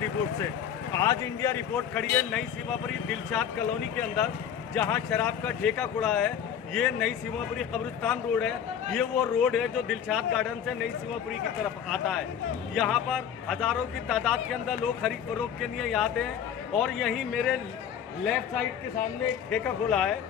Report से। आज India report खड़ी है नई सीमापुरी दिलशाद कॉलोनी के अंदर, जहां शराब का ठेका खुड़ा है। ये नई सीमापुरी कब्रिस्तान रोड है। ये वो रोड है जो दिलशाद गार्डन से नई सीमापुरी की तरफ आता है। यहाँ पर हज़ारों की तादाद के अंदर लोग खरीद फरोख्त के लिए आते हैं। और यहीं मेरे लेफ्ट साइड के सामने एक ठेका खुला है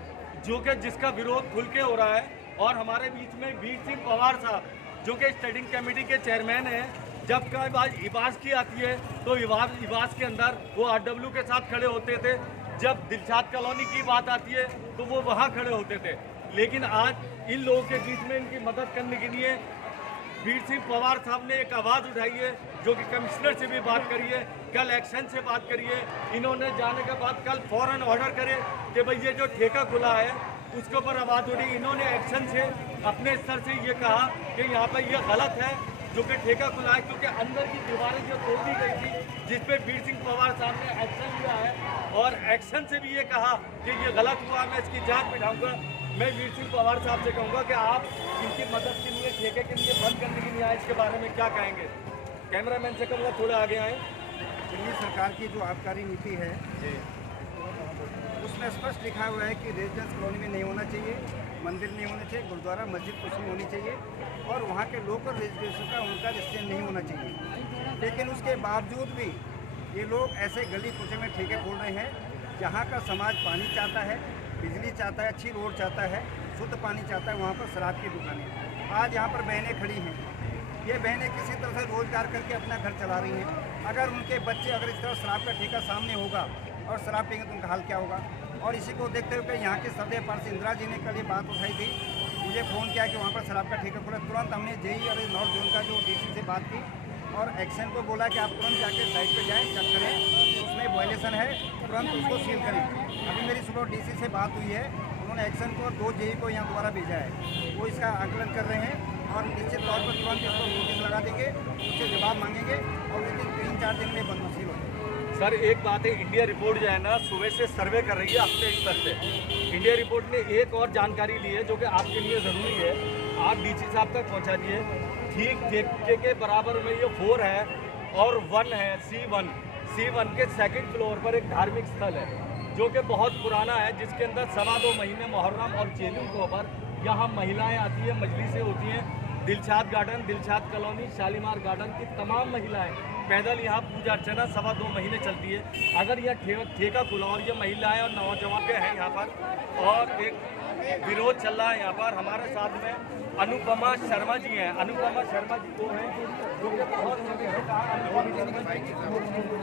जो कि जिसका विरोध खुल के हो रहा है। और हमारे बीच में वीर सिंह पवार साहब जो कि स्टैंडिंग कमेटी के चेयरमैन हैं, जब कभी इबास की आती है तो इबास के अंदर वो आरडब्ल्यू के साथ खड़े होते थे। जब दिलशाद कॉलोनी की बात आती है तो वो वहाँ खड़े होते थे। लेकिन आज इन लोगों के बीच में इनकी मदद करने के लिए वीर सिंह पवार साहब ने एक आवाज़ उठाई है, जो कि कमिश्नर से भी बात करी है, कल एक्शन से बात करी है। इन्होंने जाने के बाद कल फौरन ऑर्डर करे कि भाई ये जो ठेका खुला है उसके ऊपर आवाज़ उठी। इन्होंने एक्शन से अपने स्तर से ये कहा कि यहाँ पर ये गलत है जो कि ठेका खुला है, क्योंकि अंदर की दीवारें जो तोड़ दी गई थी, जिस पे वीर सिंह पवार साहब ने एक्शन लिया है। और एक्शन से भी ये कहा कि ये गलत हुआ, मैं इसकी जांच बिठाऊंगा। मैं वीर सिंह पवार साहब से कहूँगा कि आप इनकी मदद के लिए, ठेके के लिए बंद करने के लिए आए, इसके बारे में क्या कहेंगे? कैमरामैन से कहूँगा थोड़ा आगे आए। दिल्ली सरकार की जो आबकारी नीति है उसमें स्पष्ट लिखा हुआ है कि रेजिडेंस कॉलोनी में नहीं होना चाहिए, मंदिर नहीं होना चाहिए, गुरुद्वारा मस्जिद कुछ नहीं होनी चाहिए, और वहाँ के लोकल रेजिडेंस का उनका स्टैंड नहीं होना चाहिए। लेकिन उसके बावजूद भी ये लोग ऐसे गली कूचे में ठेके खोल रहे हैं जहाँ का समाज पानी चाहता है, बिजली चाहता है, अच्छी रोड चाहता है, शुद्ध पानी चाहता है। वहाँ पर शराब की दुकानें, आज यहाँ पर बहनें खड़ी हैं, ये बहनें किसी तरह से रोजगार करके अपना घर चला रही हैं। अगर उनके बच्चे अगर इस तरह शराब का ठेका सामने होगा और शराब पिएंगे तो उनका हाल क्या होगा? और इसी को देखते हुए यहाँ के सदस्य पार्षद इंदिरा जी ने कल ये बात उठाई थी, मुझे फ़ोन किया कि वहाँ पर शराब का ठेका खुला। तुरंत हमने जेई और नॉर्थ जोन का जो डीसी से बात की और एक्शन को बोला कि आप तुरंत जाके साइट पे जाएं, चेक करें, उसमें वायलेशन है, तुरंत उसको सील करें। अभी मेरी सुबह डीसी से बात हुई है, उन्होंने एक्शन को और 2 जेई को यहाँ दोबारा भेजा है। वो इसका आकलन कर रहे हैं और निश्चित तौर पर तुरंत इसको नोटिस लगा देंगे, उससे जवाब मांगेंगे और विदिन 3-4 दिन में बंद वसूल होगी। सर एक बात है, इंडिया रिपोर्ट जो है ना सुबह से सर्वे कर रही है अपने स्तर से। इंडिया रिपोर्ट ने एक और जानकारी ली है जो कि आपके लिए ज़रूरी है, आप डीसी साहब तक पहुंचा दिए। ठीक ठेके के बराबर में ये 4 है और 1 है, C1 के 2nd फ्लोर पर एक धार्मिक स्थल है जो कि बहुत पुराना है, जिसके अंदर 2.25 महीने मुहर्रम और चेलुम के ऊपर यहाँ महिलाएं आती हैं, मजलिसें होती हैं। Dilshad garden, Dilshad colony, Shalimar garden की तमाम महिलाएं पैदल यहाँ पूजा अर्चना 2.25 महीने चलती है। अगर यह ठेका खुला और ये महिलाएं और नौजवान के हैं यहाँ पर और एक विरोध चल रहा है यहाँ पर, हमारे साथ में अनुपमा शर्मा जी हैं। अनुपमा शर्मा जी वो हैं जो कि बहुत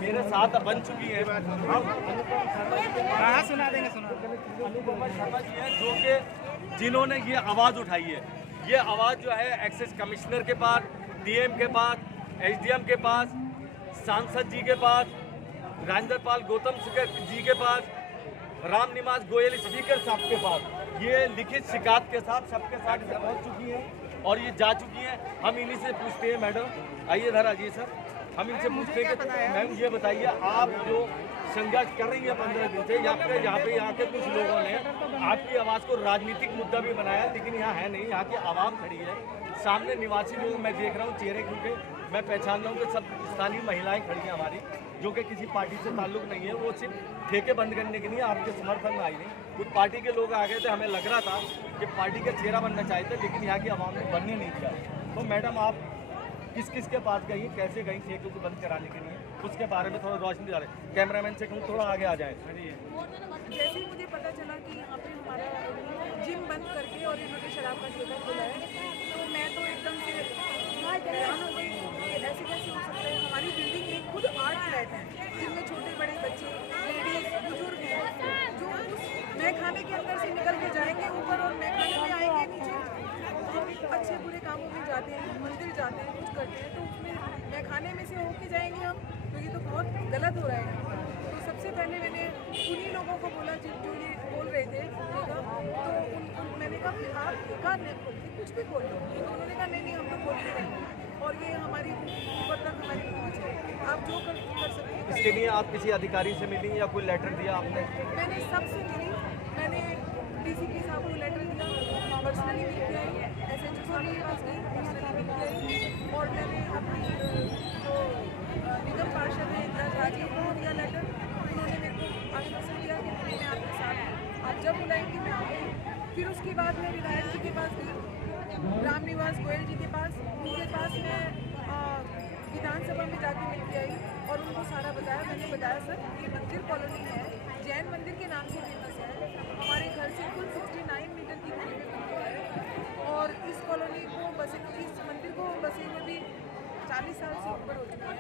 मेरे साथ बन चुकी है। अनुपमा शर्मा जी सुना देंगे, अनुपमा शर्मा जी हैं जो कि जिन्होंने ये आवाज़ उठाई है। ये आवाज़ जो है एक्साइज कमिश्नर के पास, डीएम के पास, एसडीएम के पास, सांसद जी के पास, राजेंद्र पाल गौतम जी के पास, राम निवास गोयल स्पीकर साहब के पास, ये लिखित शिकायत के साथ सबके साथ पहुंच चुकी हैं और ये जा चुकी हैं। हम इन्हीं से पूछते हैं, मैडम आइए इधर आइए सर, हम इनसे पूछते हैं कि मैम ये बताइए, आप जो संघर्ष कर रही है 15 दिन से, यहाँ के कुछ लोगों ने आपकी आवाज़ को राजनीतिक मुद्दा भी बनाया, लेकिन यहाँ है नहीं, यहाँ की आवाम खड़ी है। सामने निवासी लोग मैं देख रहा हूँ चेहरे, क्योंकि मैं पहचान रहा हूँ कि सब स्थानीय महिलाएं खड़ी हैं हमारी, जो कि किसी पार्टी से ताल्लुक नहीं है। वो सिर्फ ठेके बंद करने के लिए आपके समर्थन में आई नहीं। कुछ पार्टी के लोग आ गए थे, हमें लग रहा था कि पार्टी का चेहरा बनना चाहते, लेकिन यहाँ की आवाम ने बनने नहीं दिया। तो मैडम आप किस किस के पास गई, कैसे गई ठेके को बंद कराने के लिए, उसके बारे में थोड़ा रोशनी डालें। कैमरामैन से कहूँ थोड़ा आगे आ जाए। जैसे ही मुझे पता चला कि यहाँ पे हमारा जिम बंद करके और इन्होंने शराब का ठेका खोला है, तो मैं तो एकदम से हैरान हो गई कि ऐसे कैसे हो सकता है। हमारी बिल्डिंग में खुद 8 फ्लैट हैं, जिनमें छोटे बड़े बच्चे, लेडीज, बुजुर्ग हैं, जो उस मैखाने के अंदर से निकल के जाएंगे ऊपर और मैखाने में आएंगे नीचे। हम अच्छे बुरे कामों में जाते हैं, मंदिर जाते हैं, कुछ करते हैं, तो उसमें मैखाने में से होके जाएंगे हम, तो ये तो बहुत गलत हो रहा है। तो सबसे पहले मैंने उन्हीं लोगों को बोला जो ये बोल रहे थे, तो मैंने कहा कि आप दुकान नहीं खोलते, कुछ भी खोल लो। तो उन्होंने कहा नहीं हम तो खोलते रहेंगे और ये हमारी ऊपर तक हमारी पहुँच है, आप जो कर सकते हैं। इसके लिए आप किसी अधिकारी से मिली या कोई लेटर दिया आपने? मैंने सबसे मिली, मैंने डीसीपी साहब को लेटर दिया, पर्सनली मिल के आई, SHO साहब के पास गई, पर्सनली मिल के आई, और मैंने अपनी जो निगम पार्षद है इंदिरा आज ही को दिया लेटर, उन्होंने मेरे को आश्वासन दिया कि मैं आपके साथ हूँ, आप जब बुलाएंगी मैं आऊँगी। फिर उसके बाद मैं विधायक जी के पास गई, रामनिवास गोयल जी के पास, उनके पास मैं विधानसभा में जाके मिल के आई और उनको सारा बताया। मैंने बताया सर ये मंदिर कॉलोनी है, जैन मंदिर के नाम से फेमस है, हमारे घर से कुल 69 मीटर की दूरी पे मंदिर है और इस कॉलोनी को बसे, इस मंदिर को बसे हुए भी 40 साल से ऊपर हो चुके हैं।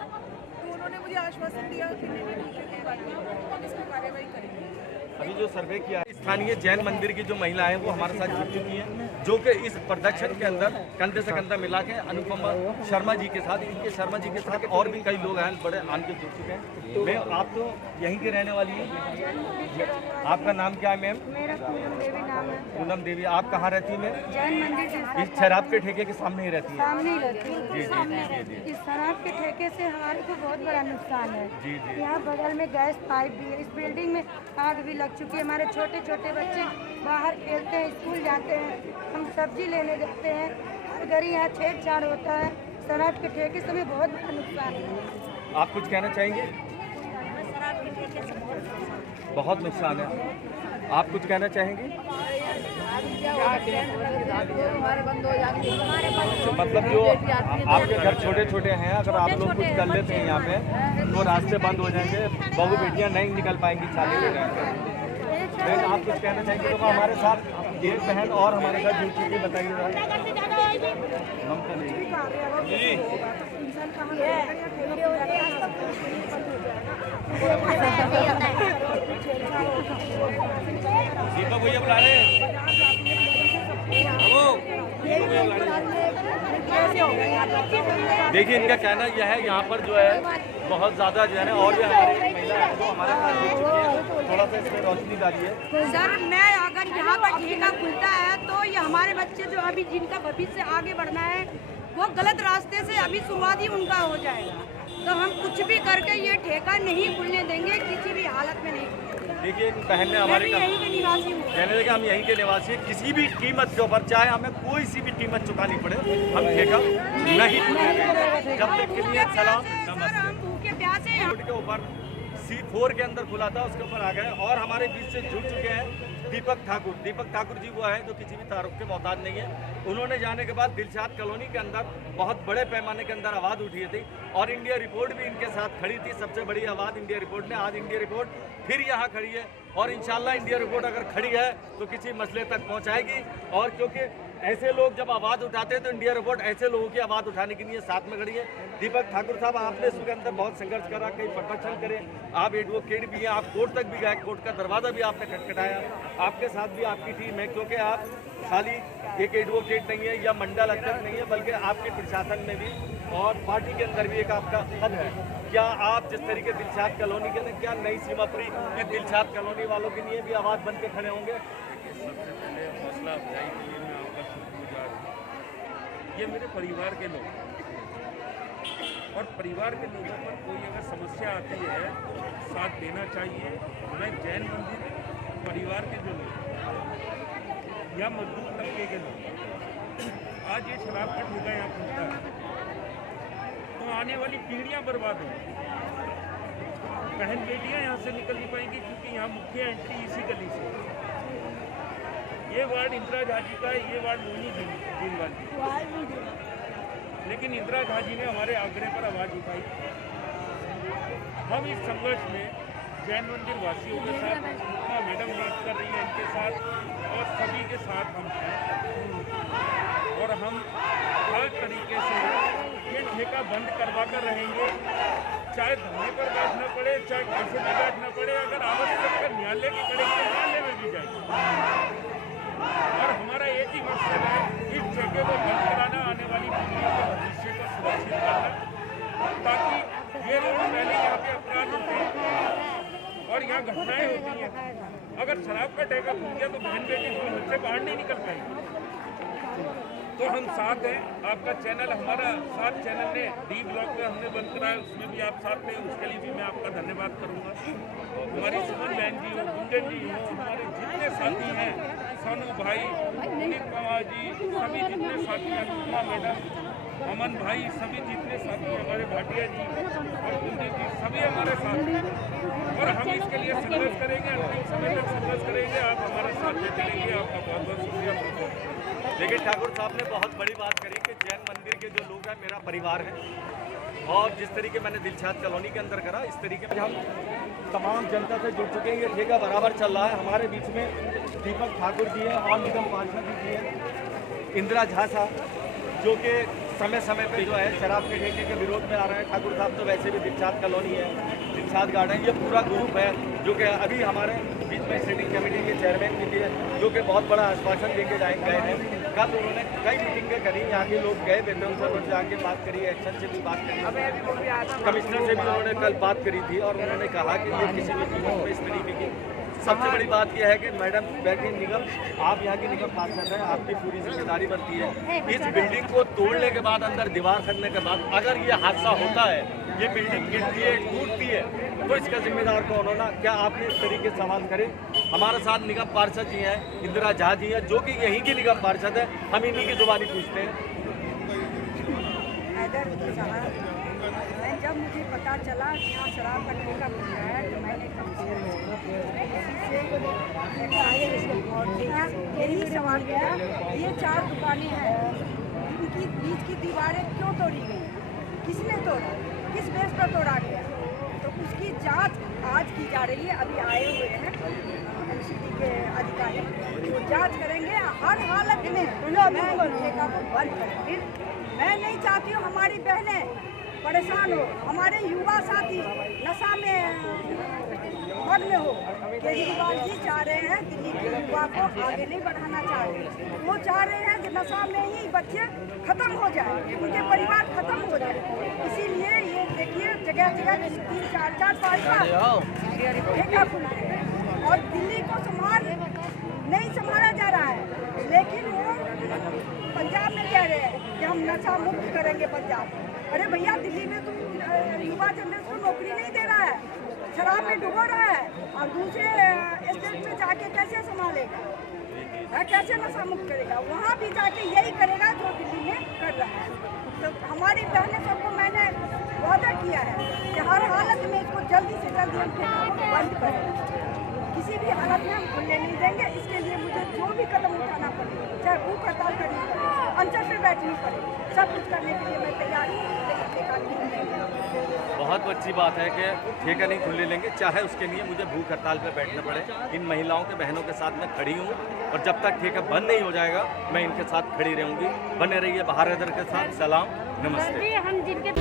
तो उन्होंने मुझे आश्वासन दिया कि नहीं ठीक है, कोई बात नहीं, हम इस पर कार्रवाई करेंगे। अभी जो सर्वे किया है, स्थानीय जैन मंदिर की जो महिला है वो हमारे साथ जुड़ चुकी हैं, जो कि इस प्रदर्शन के अंदर कंधे से कंधा मिला के अनुपमा शर्मा जी के साथ, इनके शर्मा जी के साथ और भी कई लोग हैं बड़े आन के जुड़ चुके हैं। मैम आप तो यहीं के रहने वाली हैं, आपका नाम क्या है मैम? मेरा पूनम देवी नाम है। पूनम देवी, आप कहाँ रहती हैं मैम? जैन मंदिर इस शराब के ठेके के सामने ही रहती है? सामने ही रहती है। जी जी जी जी इस शराब के ठेके से हमारे को बहुत बड़ा नुकसान है। जी जी। यहाँ बगल में गैस पाइप भी है, इस बिल्डिंग में आग भी लग चुकी है। हमारे छोटे छोटे बच्चे बाहर खेलते हैं, स्कूल जाते हैं, हम सब्जी लेने जाते हैं, हर घड़ी यहाँ छेड़छाड़ होता है। शराब के ठेके से हमें बहुत बड़ा नुकसान है। आप कुछ कहना चाहेंगे? शराब के ठेके से बहुत नुकसान है, आप कुछ कहना चाहेंगे? मतलब जो आपके घर छोटे छोटे हैं, अगर आप लोग कुछ कर लेते हैं यहाँ पे तो रास्ते बंद हो जाएंगे, बहू बेटियाँ नहीं निकल पाएंगी शादी के टाइम पे। लेकिन आप कुछ कहना चाहेंगे? तो हमारे साथ एक बहन और हमारे साथ जुड़ चुकी है, बताइए ममता जी। दीपक भैया बुला रहे हैं, देखिए इनका कहना यह है यहाँ पर जो है बहुत ज़्यादा जो है ना, और भी हमारी महिला है जो हमारे साथ जुड़ चुकी है, थोड़ा सा इसमें रोशनी डालिए। सर मैं अगर यहाँ पर ठेका खुलता है तो ये हमारे बच्चे जो अभी जिनका भविष्य आगे बढ़ना है वो गलत रास्ते से अभी शुरुआत ही उनका हो जाएगा। तो हम कुछ भी करके ये ठेका नहीं खुलने देंगे, किसी भी हालत में नहीं। देखिए बहन ने हमारे यहीं के निवासी हूँ। कहने लगे हम यहीं के निवासी हैं, किसी भी कीमत के ऊपर चाहे हमें कोई सी भी कीमत चुकानी पड़े हम ठेका नहीं खुलेंगे। जब तक के लिए सलाम नमस्ते। रोड के ऊपर C4 के अंदर खुला था, उसके ऊपर आ गए और हमारे बीच से जुड़ चुके हैं दीपक ठाकुर। दीपक ठाकुर जी वो है जो किसी भी तारुफ के मोहताज नहीं है। उन्होंने जाने के बाद दिलशाद कॉलोनी के अंदर बहुत बड़े पैमाने के अंदर आवाज़ उठी थी और इंडिया रिपोर्ट भी इनके साथ खड़ी थी। सबसे बड़ी आवाज़ इंडिया रिपोर्ट ने, आज इंडिया रिपोर्ट फिर यहाँ खड़ी है और इंशाल्लाह इंडिया रिपोर्ट अगर खड़ी है तो किसी मसले तक पहुँचाएगी। और क्योंकि ऐसे लोग जब आवाज़ उठाते हैं तो इंडिया रिपोर्ट ऐसे लोगों की आवाज़ उठाने के लिए साथ में खड़ी है। दीपक ठाकुर साहब, आपने इसके अंदर बहुत संघर्ष करा, कई प्रदर्शन करे, आप एडवोकेट भी हैं, आप कोर्ट तक भी गए, कोर्ट का दरवाज़ा भी आपने खटखटाया, आपके साथ भी आपकी टीम है, क्योंकि आप खाली एक एडवोकेट नहीं है या मंडल अध्यक्ष नहीं है, बल्कि आपके प्रशासन में भी और पार्टी के अंदर भी एक आपका पद है। क्या आप जिस तरीके दिलशाद कॉलोनी के लिए, क्या नई सीमापुरी के दिलशाद कॉलोनी वालों के लिए भी आवाज़ बन के खड़े होंगे? सबसे पहले हौसला अफजाई के लिए मैं आपका शुक्रगुजार हूँ। ये मेरे परिवार के लोग और परिवार के लोगों पर कोई अगर समस्या आती है तो साथ देना चाहिए। मैं जैन मंदिर परिवार के जो लोग या मजदूर तबके के लोग, आज ये शराब का ठेका यहाँ खुलता है तो आने वाली पीढ़ियाँ बर्बाद होंगी। बहन बेटियाँ यहाँ से निकल नहीं पाएंगी क्योंकि यहाँ मुख्य एंट्री इसी गली से। ये वार्ड इंदिरा झा जी का है, ये वार्ड लोनी जीलवाल जी, लेकिन इंदिरा झा जी ने हमारे आग्रह पर आवाज़ उठाई। हम इस संघर्ष में जैन मंदिर वासियों के साथ, मैडम लीड कर रही है इनके साथ और सभी के साथ हम हैं और हम हर तरीके से ये ठेका बंद करवा कर रहेंगे, चाहे धरने पर बैठना पड़े, चाहे कैसे भी बैठना पड़े। अगर आवश्यक है न्यायालय की पड़ेगी तो न्यायालय में भी जाएगी। और हमारा एक ही मकसद है, इस ठेके को बंद कराना, आने वाली पीढ़ियों के भविष्य को सुरक्षित करना, ताकि ये लोग पहले यहाँ पे अपराध होते हैं और यहाँ घटनाएं होती हैं। अगर शराब का ठेका खुल गया तो बहन बेटी स्कूल से बाहर नहीं निकल पाएंगे। तो हम साथ हैं। आपका चैनल, हमारा साथ चैनल ने डी ब्लॉक में हमने बंद कराया, उसमें भी आप साथ थे, उसके लिए भी मैं आपका धन्यवाद करूँगा। हमारी सुमन बहन जी हो, गुंजन जी हो, हमारे जितने साथी हैं, सोनू भाई, पुनीत पवार जी, सभी जितने साथी हैं, सुषमा मैडम, अमन भाई, सभी जितने साथी हमारे भाटिया जी और कुलदीप जी सभी हमारे साथ हैं और हम इसके लिए संघर्ष करेंगे, अंतिम समय तक संघर्ष करेंगे। आप हमारे साथ में चलेंगे, आपका बहुत बहुत शुक्रिया। लेकिन ठाकुर साहब ने बहुत बड़ी बात करी कि जैन मंदिर के जो लोग हैं मेरा परिवार है और जिस तरीके मैंने दिलशाद कॉलोनी के अंदर करा, इस तरीके से हम तमाम जनता से जुड़ चुके हैं। ये ठेका बराबर चल रहा है। हमारे बीच में दीपक ठाकुर जी हैं और निगम पार्षद जी हैं, इंदिरा झा साहब, जो कि समय समय पे जो है शराब के ठेके के विरोध में आ रहे हैं। ठाकुर साहब तो वैसे भी दिलशाद कॉलोनी है, दिलशाद गार्डन, ये पूरा ग्रुप है जो कि अभी हमारे बीच में सिटिंग कमेटी के चेयरमैन भी थे, जो कि बहुत बड़ा आश्वासन देके गए हैं। कल उन्होंने कई मीटिंगें करी, यहाँ के लोग गए, उनसे उन्होंने जाके बात करी, एक्शन से भी बात करी, कमिश्नर से भी उन्होंने कल बात करी थी और उन्होंने कहा कि ये किसी भी कीमत में इस तरीके की। सबसे बड़ी बात यह है कि मैडम बैठी निगम, आप यहाँ की निगम पार्षद हैं, आपकी पूरी जिम्मेदारी बनती है। इस बिल्डिंग को तोड़ने के बाद, अंदर दीवार खड़ने के बाद अगर ये हादसा होता है, ये बिल्डिंग गिरती है, टूटती है, तो इसका जिम्मेदार कौन होना? क्या आपने इस तरीके से सवाल करे? हमारे साथ निगम पार्षद जी हैं, इंदिरा झा जी हैं, जो कि यहीं की निगम पार्षद है, हम इन्हीं की जुबानी पूछते हैं। जब मुझे पता चला कि यहाँ शराब का ठेका खुल रहा है तो मैंने यही सवाल किया, ये 4 दुकानें हैं, इनकी बीच की दीवारें क्यों तोड़ी गई, किसने तोड़ा, किस बेस पर तोड़ा गया? तो उसकी जांच आज की जा रही है। अभी आए हुए हैं एनसीटी के अधिकारी, वो जांच करेंगे। हर हालत में मैं ठेका को बंद करेंगे। मैं नहीं चाहती हूँ हमारी बहनें परेशान हो, हमारे युवा साथी नशा में मग्न हो। केजरीवाल जी चाह रहे हैं दिल्ली के युवा को आगे नहीं बढ़ाना चाह रहे, वो चाह रहे हैं कि नशा में ही बच्चे खत्म हो जाए, उनके परिवार खत्म हो जाए। इसीलिए ये देखिए जगह जगह 3, 4, 5 ठेका खुल रहे हैं और दिल्ली को नहीं संभाला जा रहा है। लेकिन वो पंजाब में कह रहे हैं कि हम नशा मुक्त करेंगे पंजाब। अरे भैया, दिल्ली में तो युवा जनरेशन को नौकरी नहीं दे रहा है, शराब में डूबा रहा है और दूसरे स्टेट में जाके कैसे संभालेगा, कैसे नशा मुक्त करेगा? वहाँ भी जाके यही करेगा जो दिल्ली में कर रहा है। तो हमारी बहनें सबको मैंने वादा किया है कि हर हालत में इसको जल्दी से जल्दी हम ठेका को बंद करें, किसी भी हालत में हम खुलने नहीं देंगे। इसके लिए मुझे जो भी कदम उठाना पड़े, चाहे भूख हड़ताल करनी पड़े, अनशन पे बैठनी पड़े, सब कुछ करने के लिए मैं तैयार हूँ। बहुत अच्छी बात है कि ठेका नहीं खुलने लेंगे, चाहे उसके लिए मुझे भूख हड़ताल पर बैठना पड़े। इन महिलाओं के बहनों के साथ मैं खड़ी हूँ और जब तक ठेका बंद नहीं हो जाएगा मैं इनके साथ खड़ी रहूँगी। बने रहिए भारत के साथ। सलाम, नमस्ते। हम जिनके